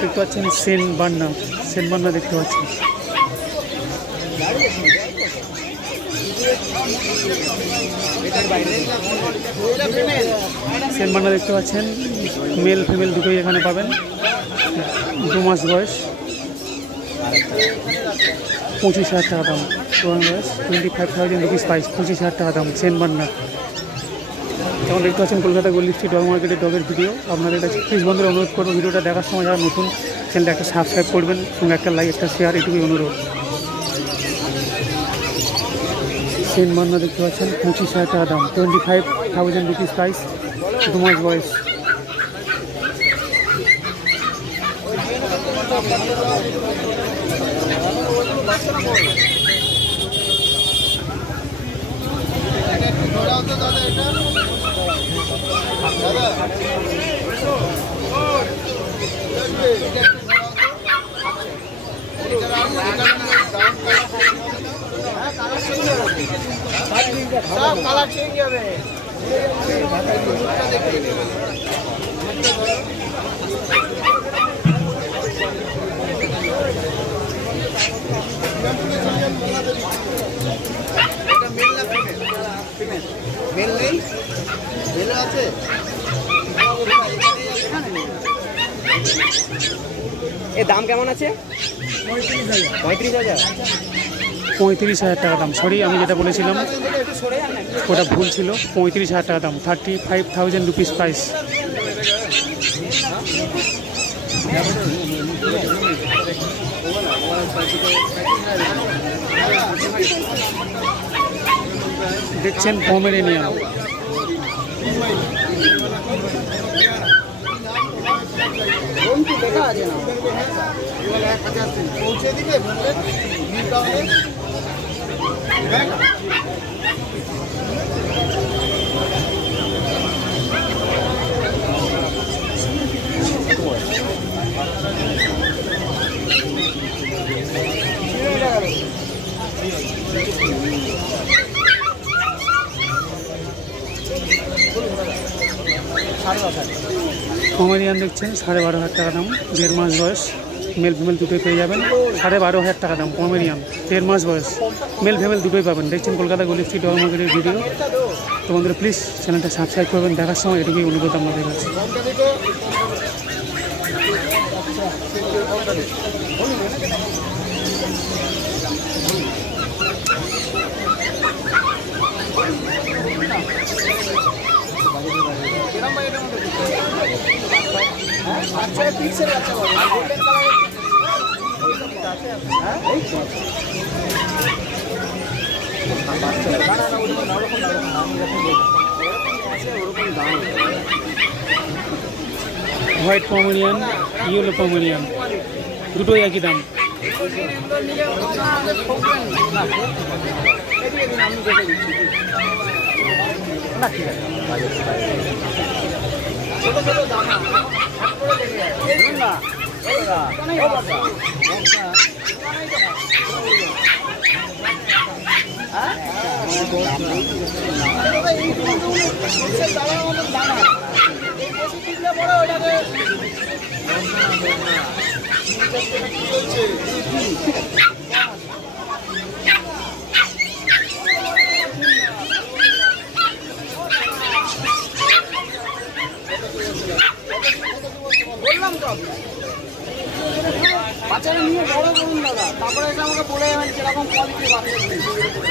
দেখতে পাচ্ছেন Saint burner দেখতে পাচ্ছেন। সেন্ট বার্নার দেখতে পাচ্ছেন, মেল ফিমেল দুটোই এখানে পাবেন। 2 মাস বয়স, 25,000 টাকা দাম। 2 মাস বয়স, 25,000 রুপিস প্রাইস, 25,000 টাকা দাম সেন্ট বার্নার। যেমন দেখতে পাচ্ছেন কলকাতা গোল্ড স্ট্রিট ডগ মার্কেটের ডগের ভিডিও। আপনাদের কাছে প্লিজ বন্ধুরা অনুরোধ করবো, ভিডিওটা দেখার সময় যারা নতুন চ্যানেলটা একটা সাবস্ক্রাইব করবেন, সঙ্গে একটা লাইক একটা শেয়ার, এটুকুই অনুরোধ। সেন্ট বার্নার দেখতে পাচ্ছেন, 25,000 টাকা দাম, 25,000 রুপিস প্রাইস, 2 মাস বয়স। কালার চেঞ্জ হবে। মেল নেই, মেল আছে। এর দাম কেমন আছে? 35,000। 35,000 টাকা দাম। সরি, আমি যেটা বলেছিলাম ওটা ভুল ছিল। 35,000 টাকা দাম, 35,000 রুপিস প্রাইস। দেখছেন পমেরেনিয়ান। পৌঁছে দিবে পমেরিয়ান দেখছেন 12,500 টাকা দাম, 1.5 মাস বয়স, মেল ফিমেল দুটোই পেয়ে যাবেন। 12,500 টাকা দাম পমেরিয়ান, 1.5 মাস বয়স, মেল ফিমেল দুটোই পাবেন। দেখছেন কলকাতা গোল্ড স্ট্রিট ডগ মার্কেটের ভিডিও। তো বন্ধুরা প্লিজ চ্যানেলটা সাবস্ক্রাইব করবেন, দেখার সময় এটুকুই অনুরোধ আমাদের কাছে। আচ্ছা পিক্সেল আচ্ছা golden white Pomeranian, yellow Pomeranian দুটোই একই দাম। বললাম তো বাচ্চারা নিয়ে বড় করুন দাদা, তারপরে এসে আমাকে বলে যাবেন কিরকম কোয়ালিটি বাচ্চা।